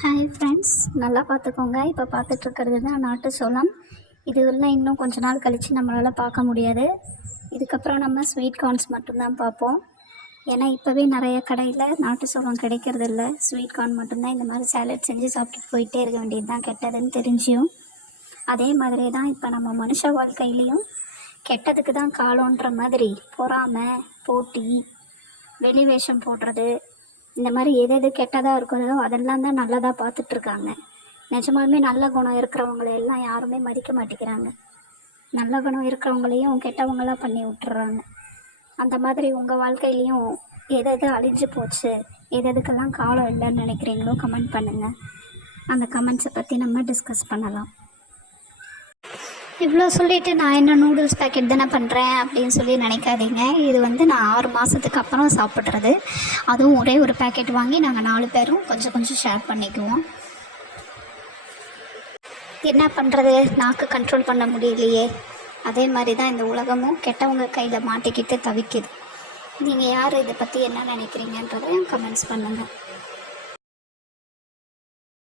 Hi friends, நல்லா பார்த்துக்கோங்க. இப்போ பார்த்துட்ருக்கிறது தான் நாட்டு சோளம். இதுவெல்லாம் இன்னும் கொஞ்ச நாள் கழித்து நம்மளால் பார்க்க முடியாது. இதுக்கப்புறம் நம்ம ஸ்வீட் கார்ன்ஸ் மட்டும்தான் பார்ப்போம். ஏன்னா இப்போவே நிறைய கடையில் நாட்டு சோளம் கிடைக்கிறதில்ல. ஸ்வீட் கார்ன் மட்டும்தான். இந்த மாதிரி சேலட் செஞ்சு சாப்பிட்டுட்டு போயிட்டே இருக்க வேண்டியது தான் கெட்டதுன்னு தெரிஞ்சியும். அதே மாதிரி தான் இப்போ நம்ம மனுஷ வாழ்க்கையிலையும் கெட்டதுக்கு தான் காலன்ற மாதிரி பொறாமை, போட்டி, வெளி வேஷம் போடுறது, இந்த மாதிரி எது கெட்டதாக இருக்கிறதோ அதெல்லாம் தான் நல்லதாக பார்த்துட்ருக்காங்க. நிஜமாலுமே நல்ல குணம் இருக்கிறவங்கள எல்லாம் யாருமே மதிக்க மாட்டேங்கிறாங்க. நல்ல குணம் இருக்கிறவங்களையும் கெட்டவங்களாக பண்ணி விட்டுறாங்க. அந்த மாதிரி உங்கள் வாழ்க்கையிலையும் எது அழிஞ்சு போச்சு, எதுக்கெல்லாம் காலம் இல்லைன்னு நினைக்கிறீங்களோ கமெண்ட் பண்ணுங்கள். அந்த கமெண்ட்ஸை பற்றி நம்ம டிஸ்கஸ் பண்ணலாம். இவ்வளோ சொல்லிவிட்டு நான் என்ன நூடுல்ஸ் பேக்கெட் தானே பண்ணுறேன் அப்படின்னு சொல்லி நினைக்காதீங்க. இது நான் 6 மாதத்துக்கு அப்புறம் சாப்பிட்றது. அதுவும் ஒரே ஒரு பேக்கெட் வாங்கி நாங்கள் 4 பேரும் கொஞ்சம் கொஞ்சம் ஷேர் பண்ணிக்குவோம். என்ன பண்ணுறது, நாக்கு கண்ட்ரோல் பண்ண முடியலையே. அதே மாதிரி தான் இந்த உலகமும் கெட்டவங்க கையில் மாட்டிக்கிட்டு தவிக்குது. நீங்கள் யார் இதை பற்றி என்ன நினைக்கிறீங்கன்றதை கமெண்ட்ஸ் பண்ணுங்கள்.